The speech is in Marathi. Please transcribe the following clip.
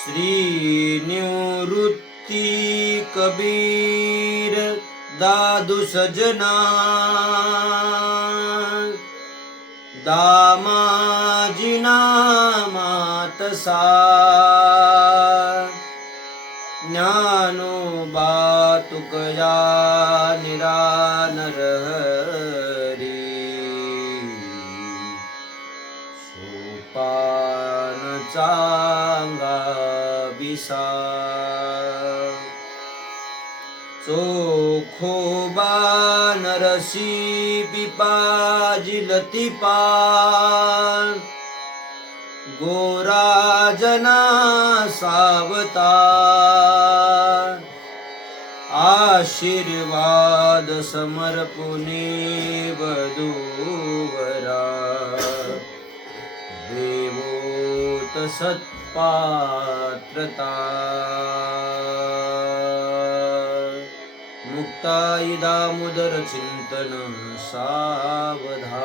श्री निवृत्ती कबीर दादू सजना दामाजी नामात सार ज्ञानोबा तुकया निरानर हरी सोपान चांगा विसार चोखोबा नरसी पिपाजिलती पार गोराजना सावतार आशीर्वाद समर्पुने वधूवरा देवोत सत्पात्रता मुक्ताई दामोदर चिंतन सावधान।